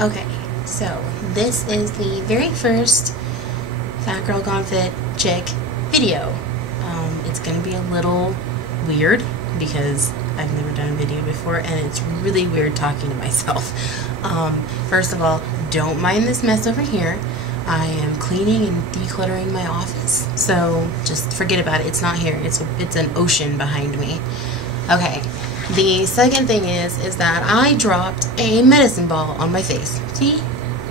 Okay, so this is the very first Fat Girl Gone Fit Chick video. It's going to be a little weird because I've never done a video before and it's really weird talking to myself. First of all, don't mind this mess over here. I am cleaning and decluttering my office, so just forget about it. It's not here. It's an ocean behind me. Okay. The second thing is that I dropped a medicine ball on my face. See?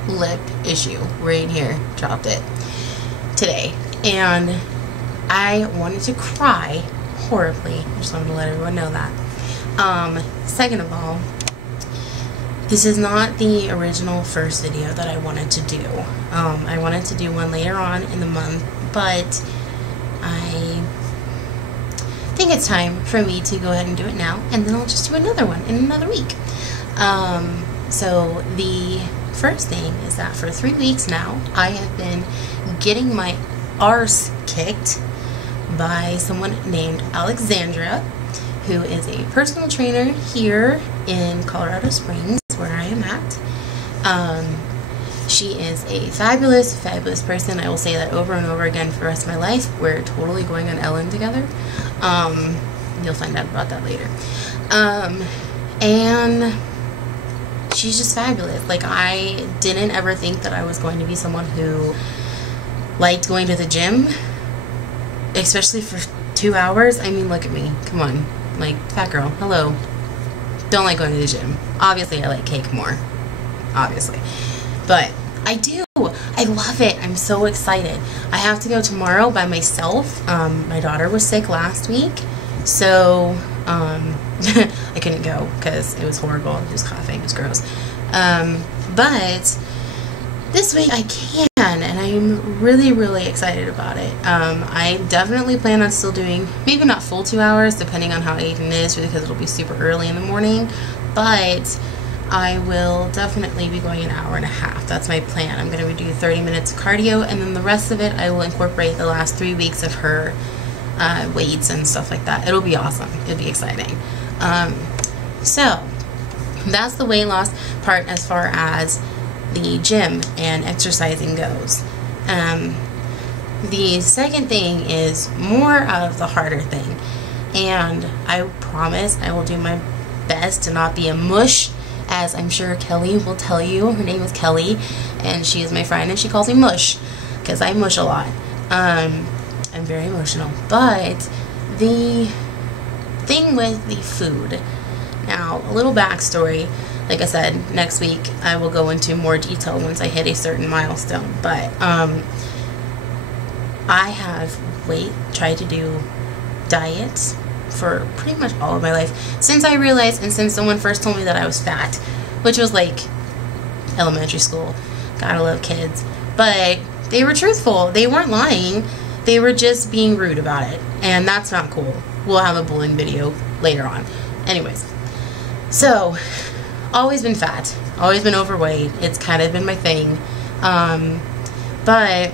Lip issue right here. Dropped it today. And I wanted to cry horribly. Just wanted to let everyone know that. Second of all, this is not the original first video that I wanted to do. I wanted to do one later on in the month, but I think it's time for me to go ahead and do it now, and then I'll just do another one in another week. So the first thing is that for 3 weeks now, I have been getting my arse kicked by someone named Alexandra, who is a personal trainer here in Colorado Springs, where I am at. She is a fabulous, fabulous person. I will say that over and over again for the rest of my life. We're totally going on Ellen together. You'll find out about that later. And she's just fabulous. Like, I didn't ever think that I was going to be someone who liked going to the gym, especially for 2 hours. I mean, look at me. Come on. Like, fat girl. Hello. Don't like going to the gym. Obviously, I like cake more. Obviously. But I do. I love it. I'm so excited. I have to go tomorrow by myself. My daughter was sick last week, so I couldn't go because it was horrible. She was coughing. It was gross. But this week I can, and I'm really, really excited about it. I definitely plan on still doing, maybe not full 2 hours, depending on how Aiden is, because it'll be super early in the morning, but I will definitely be going an hour and a half. That's my plan. I'm going to do 30 minutes of cardio, and then the rest of it I will incorporate the last 3 weeks of her weights and stuff like that. It'll be awesome. It'll be exciting. So that's the weight loss part as far as the gym and exercising goes. The second thing is more of the harder thing, and I promise I will do my best to not be a mush, as I'm sure Kelly will tell you. Her name is Kelly, and she is my friend, and she calls me mush because I mush a lot. I'm very emotional. But the thing with the food, now a little backstory. Like I said, next week I will go into more detail once I hit a certain milestone. But I have tried to do diets for pretty much all of my life since I realized, and since someone first told me that I was fat, which was like elementary school. Gotta love kids. But they were truthful. They weren't lying. They were just being rude about it, and that's not cool. We'll have a bullying video later on. Anyways, so always been fat, always been overweight. It's kind of been my thing. But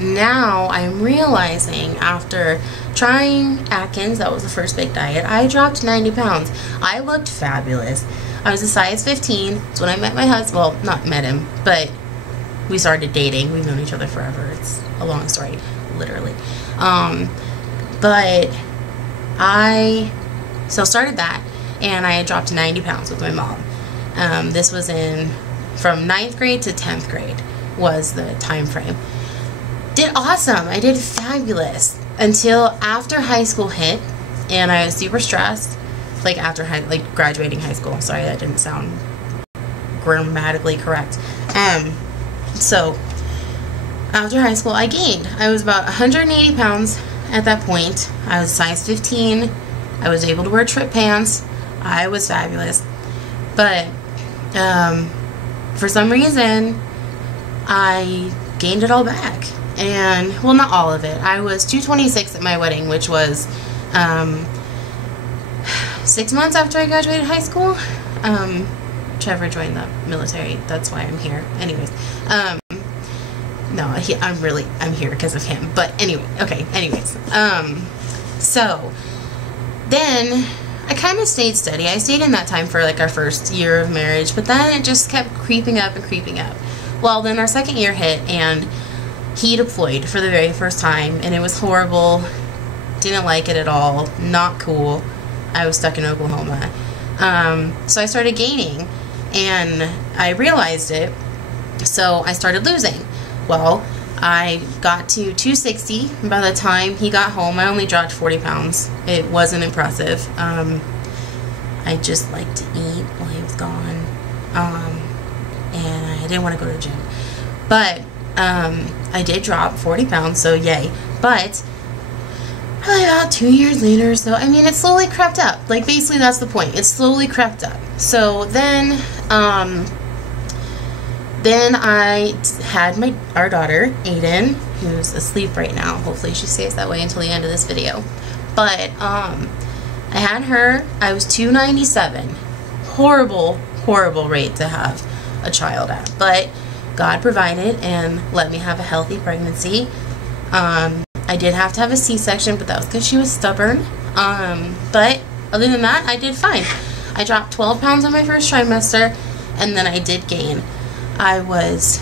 now I'm realizing, after trying Atkins, that was the first big diet, I dropped 90 pounds. I looked fabulous. I was a size 15. It's when I met my husband. Well, not met him, but we started dating. We've known each other forever. It's a long story, literally. But I started that, and I had dropped 90 pounds with my mom. This was from 9th grade to 10th grade was the time frame. Did awesome. I did fabulous until after high school hit, and I was super stressed. Like after graduating high school. Sorry, that didn't sound grammatically correct. So after high school, I gained. I was about 180 pounds at that point. I was size 15. I was able to wear trip pants. I was fabulous. But for some reason, I gained it all back. And, well, not all of it. I was 226 at my wedding, which was 6 months after I graduated high school. Trevor joined the military. That's why I'm here. Anyways, no, I'm here because of him. But anyway, okay. Anyways, so then I kind of stayed steady. I stayed in that time for like our first year of marriage, but then it just kept creeping up and creeping up. Well, then our second year hit, and he deployed for the very first time, and it was horrible. Didn't like it at all. Not cool. I was stuck in Oklahoma. So I started gaining, and I realized it, so I started losing. Well, I got to 260. By the time he got home, I only dropped 40 pounds. It wasn't impressive. I just liked to eat while he was gone, and I didn't want to go to the gym. But I did drop 40 pounds, so yay. But probably about 2 years later, so I mean, it slowly crept up. Like, basically, that's the point. It slowly crept up. So then I had our daughter, Aiden, who's asleep right now. Hopefully she stays that way until the end of this video. But I had her. I was 297. Horrible, horrible rate to have a child at. But God provided and let me have a healthy pregnancy. I did have to have a C-section, but that was because she was stubborn. But other than that, I did fine. I dropped 12 pounds on my first trimester, and then I did gain. I was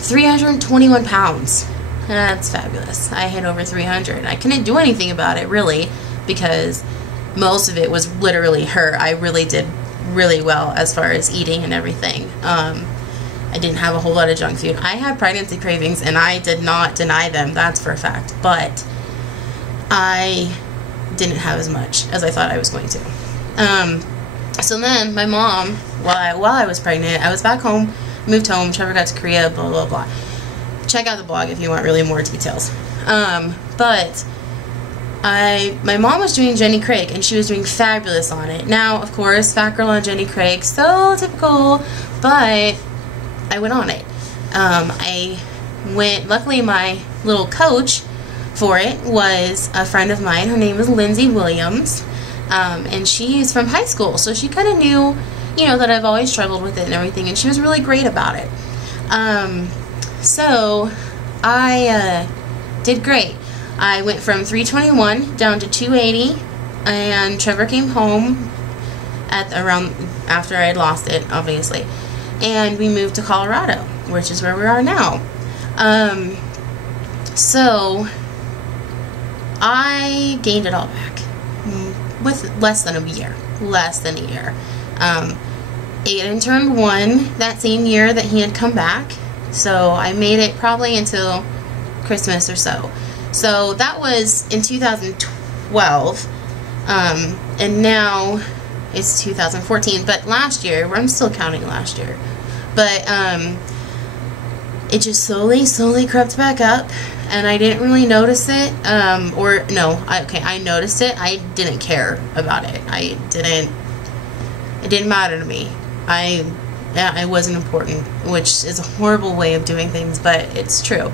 321 pounds. That's fabulous. I hit over 300. I couldn't do anything about it, really, because most of it was literally her. I really did really well as far as eating and everything. I didn't have a whole lot of junk food. I had pregnancy cravings, and I did not deny them, that's for a fact. But I didn't have as much as I thought I was going to. So then my mom, while I was pregnant, I was back home, moved home, Trevor got to Korea, blah, blah, blah. Check out the blog if you want really more details. But my mom was doing Jenny Craig, and she was doing fabulous on it. Now, of course, fat girl on Jenny Craig, so typical, but I went on it. I went, luckily my little coach for it was a friend of mine. Her name is Lindsay Williams, and she's from high school, so she kind of knew, you know, that I've always struggled with it and everything, and she was really great about it. So I did great. I went from 321 down to 280, and Trevor came home at around after I had lost it, obviously, and we moved to Colorado, which is where we are now. So I gained it all back with less than a year. Aiden turned 1 that same year that he had come back, so I made it probably until Christmas or so. So that was in 2012, and now it's 2014, but last year, I'm still counting last year, but it just slowly crept back up, and I didn't really notice it, I noticed it. I didn't care about it. It didn't matter to me. I wasn't important, which is a horrible way of doing things, but it's true.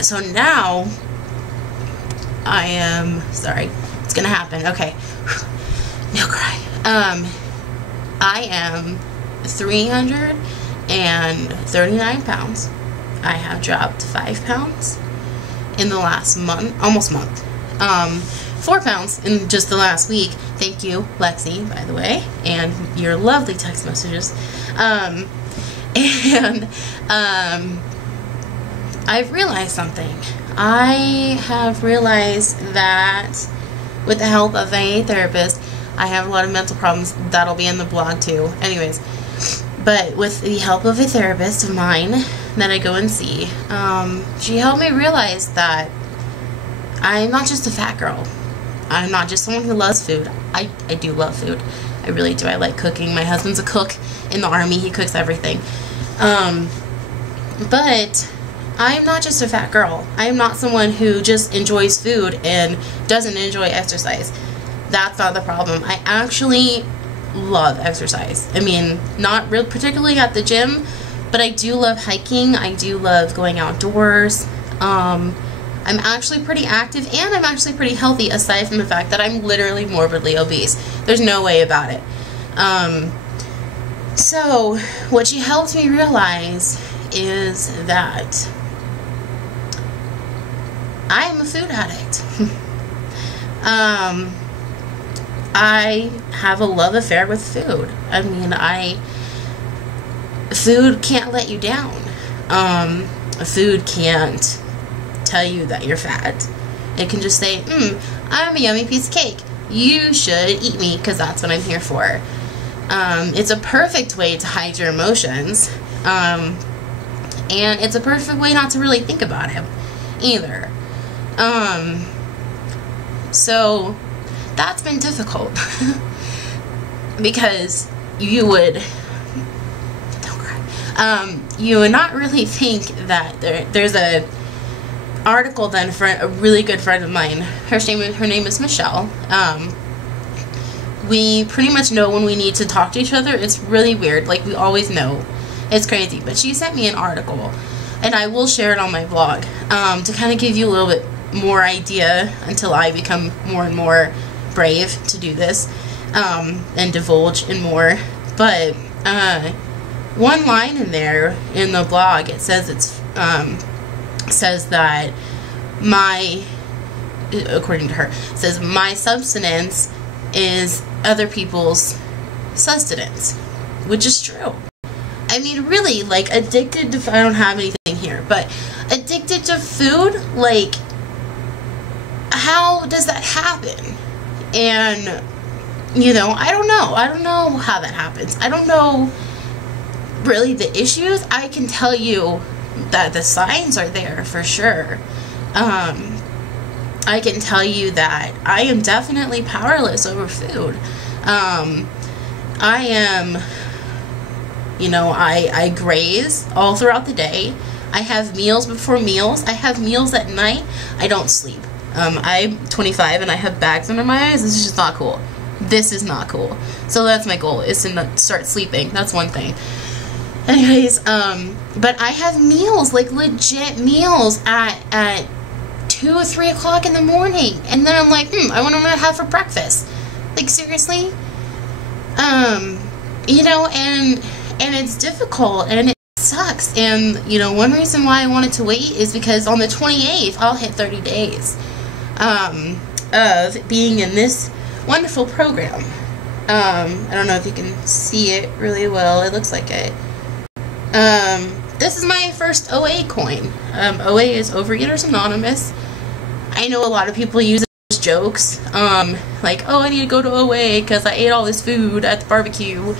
So now I am, sorry, it's gonna happen. Okay, no cry. I am 339 pounds. I have dropped 5 pounds in the last month, almost month. 4 pounds in just the last week. Thank you, Lexi, by the way, and your lovely text messages. I've realized something. I have realized that with the help of a therapist, I have a lot of mental problems. That'll be in the blog too. Anyways, but with the help of a therapist of mine that I go and see, she helped me realize that I'm not just a fat girl. I'm not just someone who loves food. I do love food. I really do. I like cooking. My husband's a cook in the Army. He cooks everything. But I'm not just a fat girl. I am not someone who just enjoys food and doesn't enjoy exercise. That's not the problem. I actually love exercise. I mean, not real particularly at the gym, but I do love hiking. I do love going outdoors. I'm actually pretty active, and I'm actually pretty healthy, aside from the fact that I'm literally morbidly obese. There's no way about it. So what she helped me realize is that I am a food addict. I have a love affair with food. I mean, food can't let you down. Food can't tell you that you're fat. It can just say, I'm a yummy piece of cake. You should eat me because that's what I'm here for. It's a perfect way to hide your emotions. And it's a perfect way not to really think about it either. So that's been difficult because you would not really think that there's a article then for a really good friend of mine. Her name is Michelle. We pretty much know when we need to talk to each other. It's really weird. Like, we always know. It's crazy. But she sent me an article, and I will share it on my blog to kind of give you a little bit more idea until I become more and more brave to do this and divulge in more. But one line in there in the blog, it says says that according to her, says my substance is other people's sustenance, which is true. I mean, really, like, addicted to, I don't have anything here, but addicted to food, like, how does that happen? And, you know, I don't know how that happens. I don't know really the issues. I can tell you that the signs are there for sure. I can tell you that I am definitely powerless over food. I am, you know, I graze all throughout the day. I have meals before meals. I have meals at night. I don't sleep. I'm 25 and I have bags under my eyes. This is just not cool. This is not cool. So that's my goal, is to not start sleeping. That's one thing. Anyways, but I have meals, like legit meals at 2 or 3 o'clock in the morning. And then I'm like, I wonder what I'm gonna have for breakfast. Like, seriously? You know, and it's difficult and it sucks. And, you know, one reason why I wanted to wait is because on the 28th, I'll hit 30 days of being in this wonderful program. I don't know if you can see it really well. It looks like it. This is my first OA coin. OA is Overeaters Anonymous. I know a lot of people use it as jokes. Like, oh, I need to go to OA because I ate all this food at the barbecue.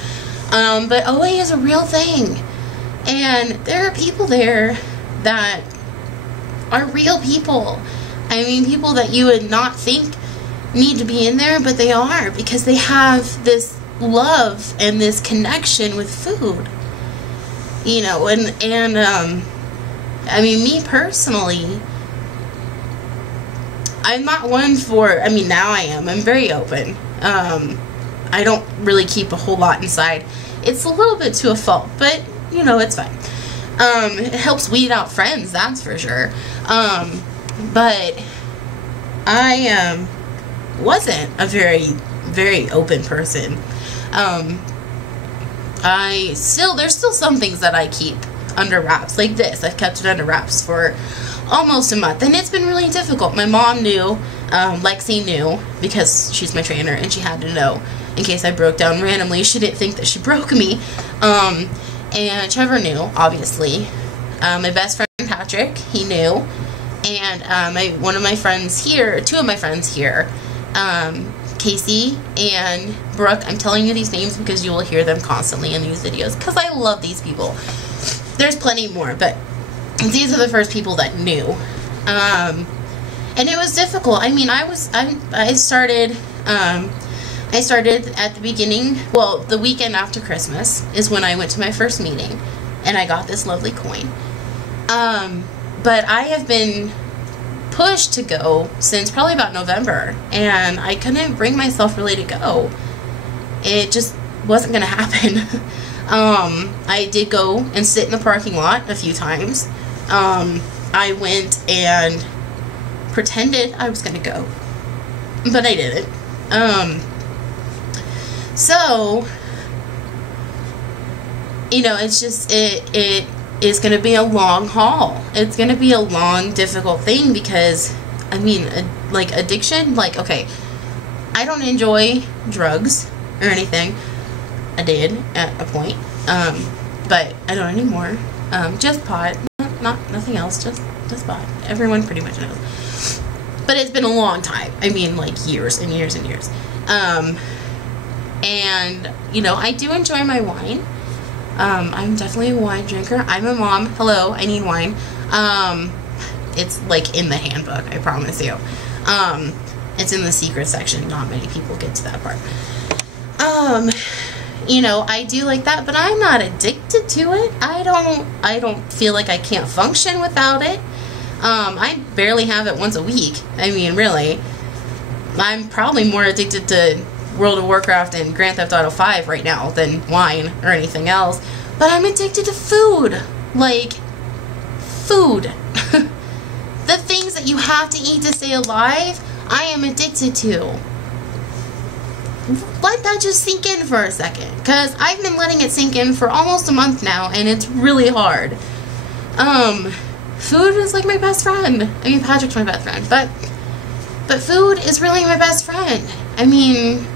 But OA is a real thing. And there are people there that are real people. I mean, people that you would not think need to be in there, but they are, because they have this love and this connection with food. You know, and I mean, me personally, I'm not one for, I mean, now I am. I'm very open. I don't really keep a whole lot inside. It's a little bit to a fault, but, you know, it's fine. It helps weed out friends, that's for sure. But I wasn't a very, very open person. There's still some things that I keep under wraps, like this. I've kept it under wraps for almost a month, and it's been really difficult. My mom knew, Lexi knew, because she's my trainer, and she had to know in case I broke down randomly. She didn't think that she broke me. And Trevor knew, obviously. My best friend Patrick, he knew, and one of my friends here, two of my friends here, Casey and Brooke. I'm telling you these names because you will hear them constantly in these videos because I love these people. There's plenty more, but these are the first people that knew. And it was difficult. I mean, I started at the beginning, well, the weekend after Christmas is when I went to my first meeting and I got this lovely coin. But I have been pushed to go since probably about November, and I couldn't bring myself really to go. It just wasn't gonna happen. I did go and sit in the parking lot a few times. I went and pretended I was gonna go, but I didn't. So, you know, it's just, it is going to be a long haul. It's going to be a long, difficult thing because, I mean, like, addiction, like, okay, I don't enjoy drugs or anything. I did at a point, but I don't anymore. Just pot, nothing else, just pot. Everyone pretty much knows. But it's been a long time. I mean, like years and years and years. And, you know, I do enjoy my wine. I'm definitely a wine drinker. I'm a mom. Hello, I need wine. It's like in the handbook, I promise you. It's in the secret section. Not many people get to that part. You know, I do like that, but I'm not addicted to it. I don't feel like I can't function without it. I barely have it once a week. I mean, really. I'm probably more addicted to World of Warcraft and Grand Theft Auto 5 right now than wine or anything else. But I'm addicted to food. Like, food. The things that you have to eat to stay alive, I am addicted to. Let that just sink in for a second, because I've been letting it sink in for almost a month now, and it's really hard. Food is like my best friend. I mean, Patrick's my best friend, but food is really my best friend. I mean,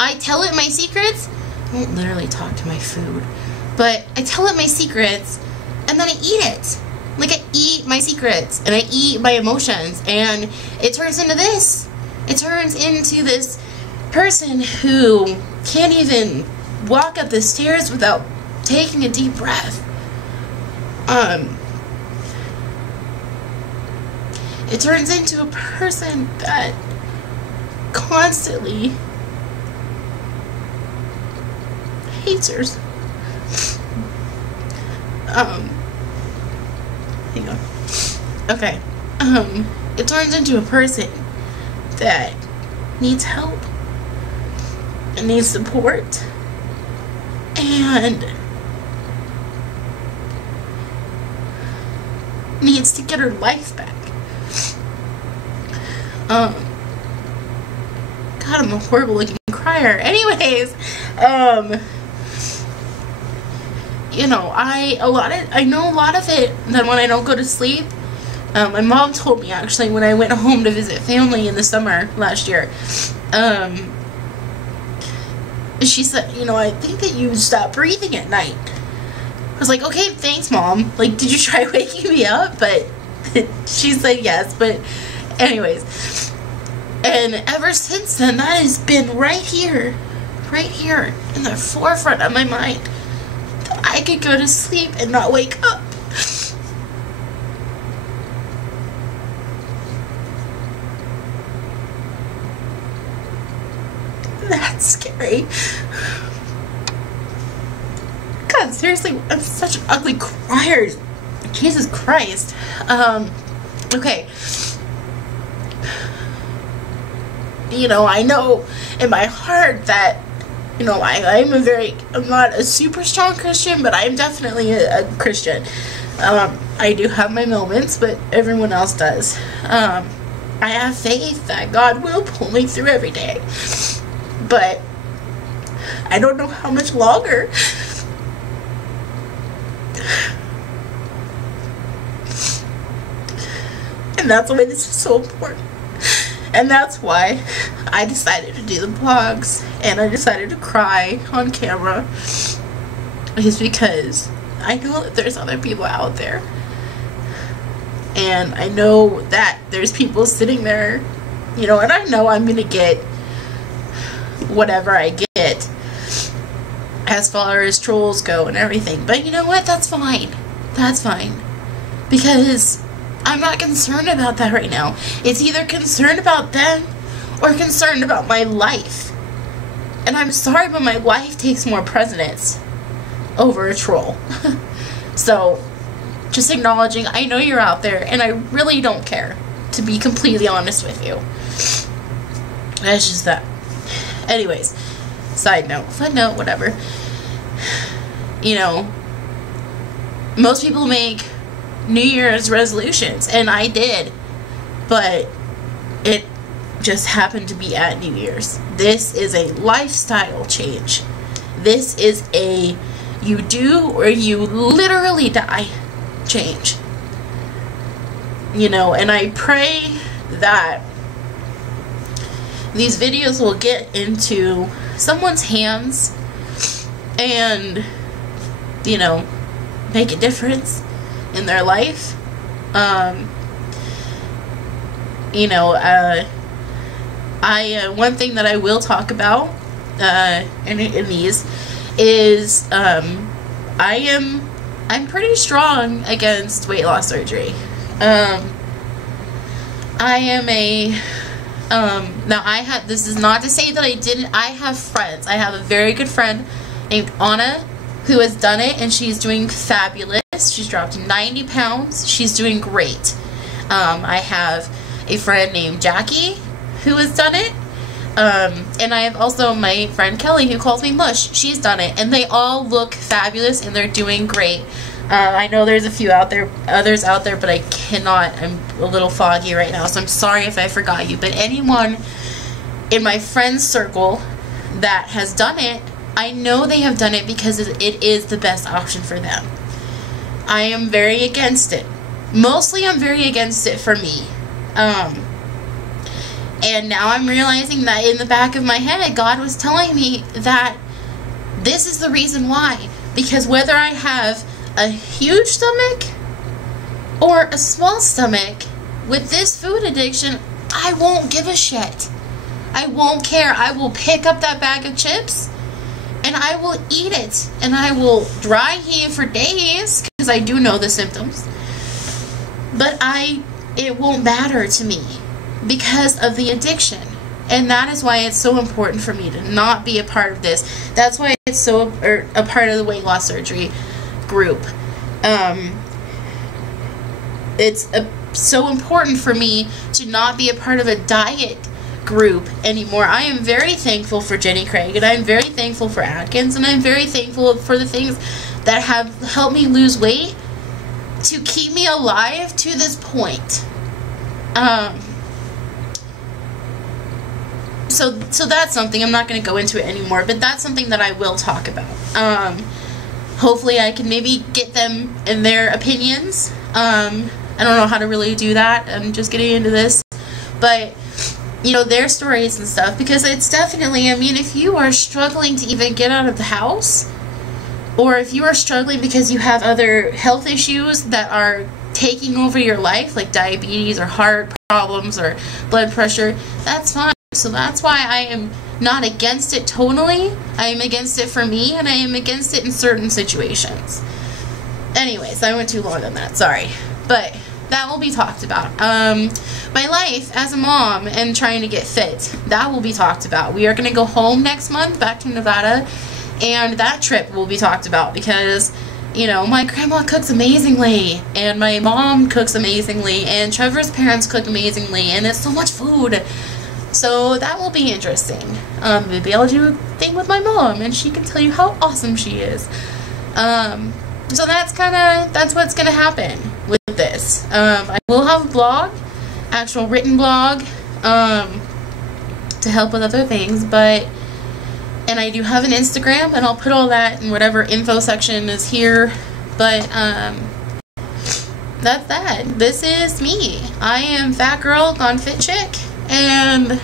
I tell it my secrets. I won't literally talk to my food, but I tell it my secrets, and then I eat it. Like, I eat my secrets, and I eat my emotions, and it turns into this. It turns into this person who can't even walk up the stairs without taking a deep breath. It turns into a person that constantly hates hers. Hang on. Okay. It turns into a person that needs help and needs support and needs to get her life back. God, I'm a horrible looking crier. Anyways, you know, I know a lot of it that when I don't go to sleep. My mom told me, actually, when I went home to visit family in the summer last year, she said, you know, I think that you stop breathing at night. I was like, okay, thanks, Mom. Like, did you try waking me up? But she said yes, but anyways. And ever since then, that has been right here in the forefront of my mind. That I could go to sleep and not wake up. That's scary. God, seriously, I'm such an ugly crier. Jesus Christ. Okay. You know, I know in my heart that, you know, I'm not a super strong Christian, but I'm definitely a Christian. I do have my moments, but everyone else does. I have faith that God will pull me through every day. But I don't know how much longer. And that's why this is so important. And that's why I decided to do the vlogs and I decided to cry on camera. Is because I know that there's other people out there. And I know that there's people sitting there, you know, and I know I'm gonna get whatever I get as far as trolls go and everything, but you know what, that's fine. Because I'm not concerned about that right now. It's either concerned about them or concerned about my life, and I'm sorry, but my life takes more precedence over a troll. So just acknowledging, I know you're out there and I really don't care, to be completely honest with you. That's just that. Anyways, side note, footnote, whatever. You know, most people make New Year's resolutions, and I did, but it just happened to be at New Year's. This is a lifestyle change. This is a you do or you literally die change. You know, and I pray that these videos will get into someone's hands and, you know, make a difference in their life. You know, one thing that I will talk about in these is I'm pretty strong against weight loss surgery. I am a now this is not to say that I have friends. I have a very good friend named Anna who has done it, and she's doing fabulous. She's dropped 90 pounds. She's doing great. I have a friend named Jackie who has done it. And I have also my friend Kelly who calls me Mush. She's done it, and they all look fabulous and they're doing great. I know there's a few others out there, but I cannot. I'm a little foggy right now, so I'm sorry if I forgot you. But anyone in my friends circle that has done it, I know they have done it because it is the best option for them. I am very against it. Mostly I'm very against it for me. And now I'm realizing that in the back of my head, God was telling me that this is the reason why. Because whether I have a huge stomach or a small stomach, with this food addiction, I won't give a shit. I won't care. I will pick up that bag of chips and I will eat it. And I will dry heave for days because I do know the symptoms. But it won't matter to me because of the addiction. And that is why it's so important for me to not be a part of this. That's why it's so a part of the weight loss surgery group. It's so important for me to not be a part of a diet group anymore. I am very thankful for Jenny Craig, and I'm very thankful for Atkins, and I'm very thankful for the things that have helped me lose weight to keep me alive to this point. So that's something. I'm not going to go into it anymore, but that's something that I will talk about. Hopefully I can maybe get them in their opinions. I don't know how to really do that. I'm just getting into this. But, you know, their stories and stuff, because it's definitely, I mean, if you are struggling to even get out of the house, or if you are struggling because you have other health issues that are taking over your life, like diabetes or heart problems or blood pressure, that's fine. So that's why I am not against it totally. I am against it for me, and I am against it in certain situations. Anyways, I went too long on that, sorry. But that will be talked about. My life as a mom and trying to get fit, that will be talked about. We are going to go home next month, back to Nevada, and that trip will be talked about because, you know, my grandma cooks amazingly, and my mom cooks amazingly, and Trevor's parents cook amazingly, and it's so much food. So that will be interesting. We'll be able to do a thing with my mom, and she can tell you how awesome she is. So that's what's gonna happen with this. I will have a blog, actual written blog, to help with other things, and I do have an Instagram, and I'll put all that in whatever info section is here, but, that's that. This is me. I am Fat Girl Gone Fit Chick, and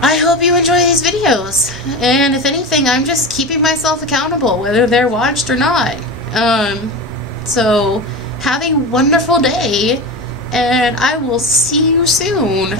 I hope you enjoy these videos. And if anything, I'm just keeping myself accountable, whether they're watched or not. So, have a wonderful day, and I will see you soon.